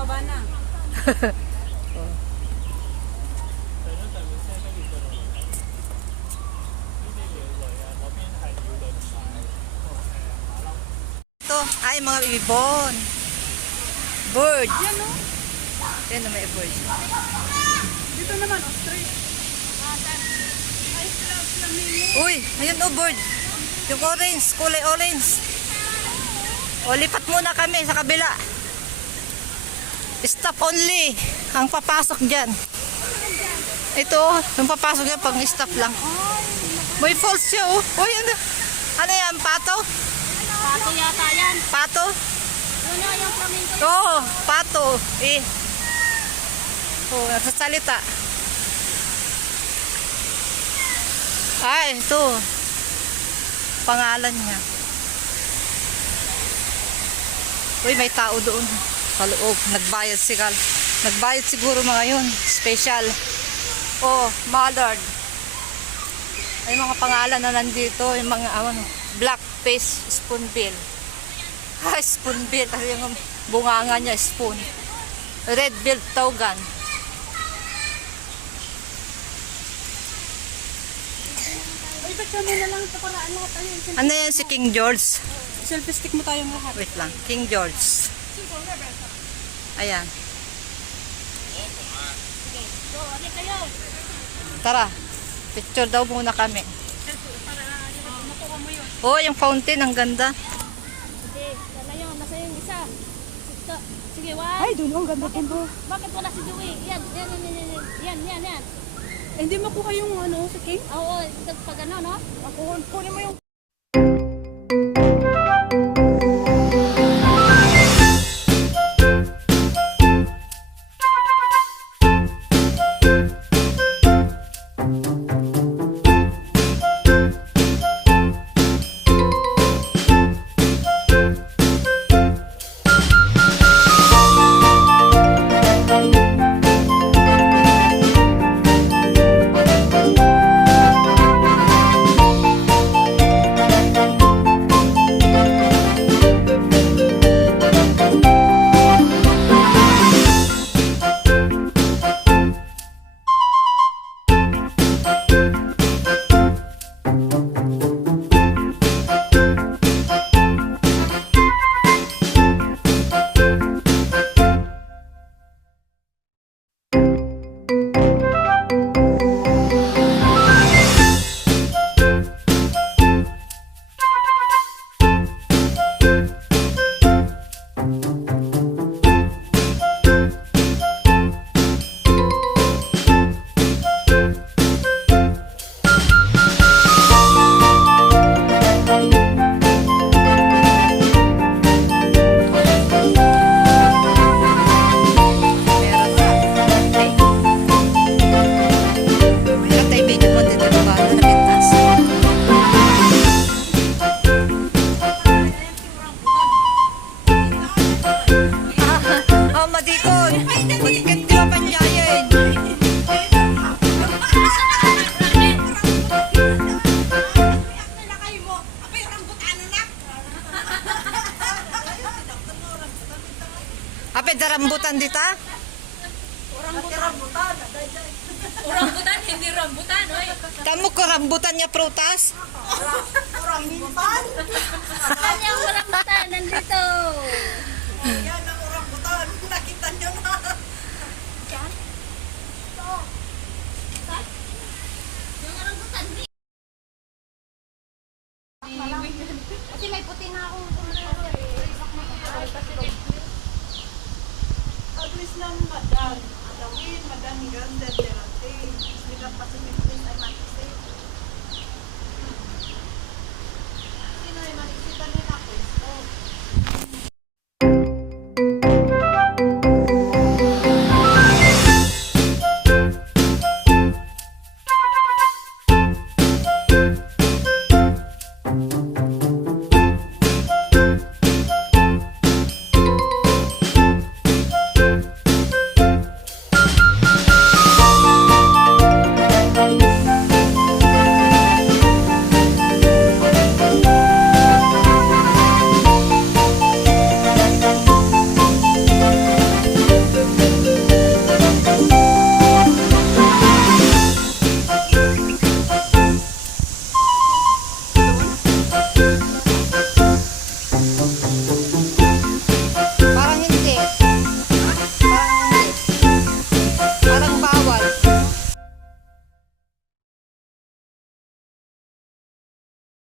bumaba na. Oh. Ito ay mga ibon. Bird. Yan o. Yan na may bird. Dito naman, ostrich. Uy, ayun o bird. Yung orange, kulay orange. O lipat muna kami sa kabila. Stop only ang papasok dyan. Ito, yung papasok dyan pang stop lang. May falls siya oh. Uy, ano yan, pato? Pato yata yan. Pato? Yun na yung flamingo. Oo, pato. Eh. Oh, nagsasalita. Ay, ito. Pangalan niya. Uy, may tao doon. Sa loob. Nagbayad sigal. Nagbayad siguro mga yun. Special. Oh, mallard. Ay, mga pangalan na nandito. Yung mga, ano, black face spoonbill. Ha, spoonbill. Kasi yung bunganga niya, spoon. Red-billed taugan. Ay, ba't siya muna lang ito paraan lahat? Ano yan si King George? Selfie stick mo tayong lahat. Wait lang. King George. Ayan. Tara. Picture daw muna kami. Oh, yung fountain. Ang ganda. Sige, sana yun. Nasa yung isa. Sige, one. Ay, doon ang ganda po. Bakit wala si Joey? Yan. Eh, hindi makuha yung ano, sa cake? Oo, pag ano, no? Ako, kunin mo yung... Apet rambutan dita? Rambutan, hindi rambutan, oy. Kamu ko rambutan niya prutas? Rambutan? Saan yung rambutan? Nandito. Yan ang rambutan. Nakita niyo na. Yan? Ito. Saan? Yung rambutan. Kasi may puti na akong At least lang, madam. Adawin, madam, ganda.